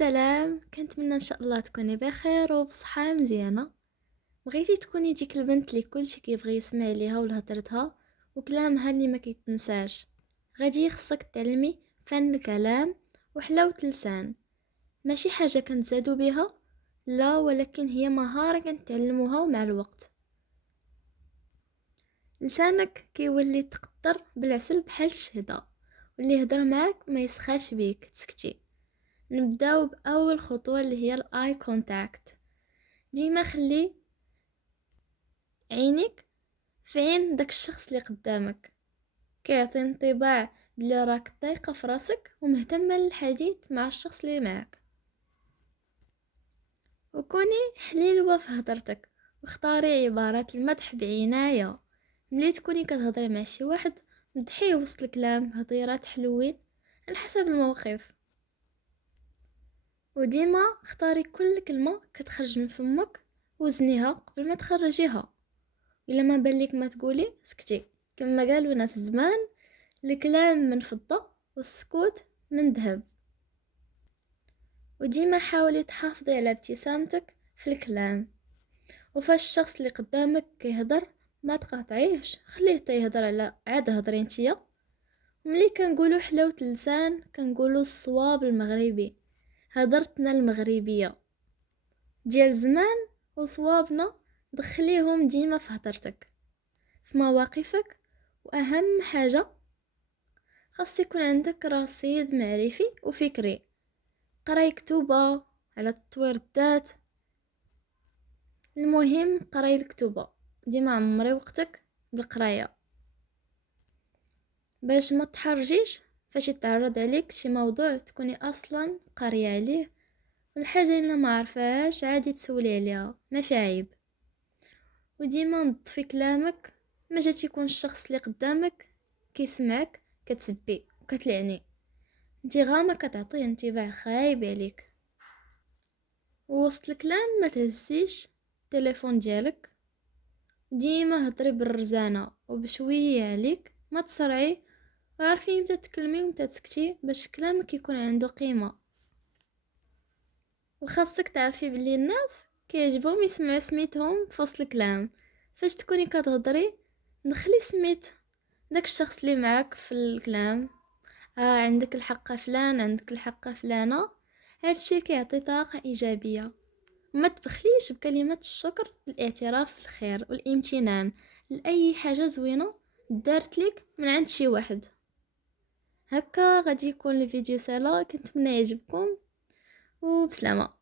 السلام، كنتمنى ان شاء الله تكوني بخير وبصحة مزيانة. بغيتي تكوني ديك البنت اللي كلشي كيبغي يسمع ليها ولهضرتها وكلامها اللي ما كيتنساش. غادي خصك تعلمي فن الكلام وحلاوة اللسان، ماشي حاجة كنتزادو بها، لا، ولكن هي مهارة كنتعلموها مع الوقت. لسانك كيولي تقدر بالعسل بحال الشهدة، واللي يهضر معاك ما يسخاش بيك تسكتي. نبداو باول خطوه اللي هي الاي كونتاكت. ديما خلي عينيك في عين داك الشخص اللي قدامك، كيعطي انطباع بلي راك ضايقه في راسك ومهتمه للحديث مع الشخص اللي معك. وكوني حليلوه في هضرتك واختاري عبارات المدح بعنايه. ملي تكوني كتهضري مع شي واحد مدحيه وسط الكلام بهضيرات حلوين على حسب الموقف. وديما اختاري كل كلمة كتخرج من فمك وزنيها قبل ما تخرجيها. الا ما بالك ما تقولي سكتي، كما قالوا ناس زمان: الكلام من فضة والسكوت من ذهب. وديما حاولي تحافظي على ابتسامتك في الكلام، وفاش الشخص اللي قدامك كيهضر ما تقاطعيهش، خليه حتى يهضر، على عاد هضري نتيا. ملي كنقولوا حلاوة اللسان كنقولوا الصواب المغربي، هضرتنا المغربية ديال زمان وصوابنا، دخليهم ديما في هضرتك في مواقفك. واهم حاجة خاص يكون عندك رصيد معرفي وفكري، قراي كتوبة على تطوير الذات. المهم قراي الكتوبة، ديما عمري وقتك بالقرايه باش ما تحرجيش فاش يتعرض عليك شي موضوع تكوني اصلا قاريه عليه، والحاجه اللي ما عارفاهاش عادي تسولي عليها، ما في عيب. وديما نظفي كلامك، ما جات يكون الشخص اللي قدامك كيسمعك كتسبي وكتلعني، انتي غامة كتعطيه انطباع خايب عليك. ووسط الكلام ما تهزيش التليفون ديالك، ديما هضري بالرزانة وبشوية عليك، ما تسرعي، وعارفين متى تكلمي ومتى تسكتي باش كلامك يكون عنده قيمة. وخاصك تعرفي بلي الناس كيعجبهم يسمعوا سميتهم في وسط الكلام. فاش تكوني كتهضري دخلي سميت داك الشخص اللي معاك في الكلام. عندك الحق فلان، عندك الحق فلانة. هادشي كيعطي طاقة إيجابية. ما تبخليش بكلمات الشكر والاعتراف بالخير والامتنان لأي حاجة زوينة دارت لك من عند شي واحد. هكا غادي يكون الفيديو سهلة، كنتمنى يعجبكم وبسلامة.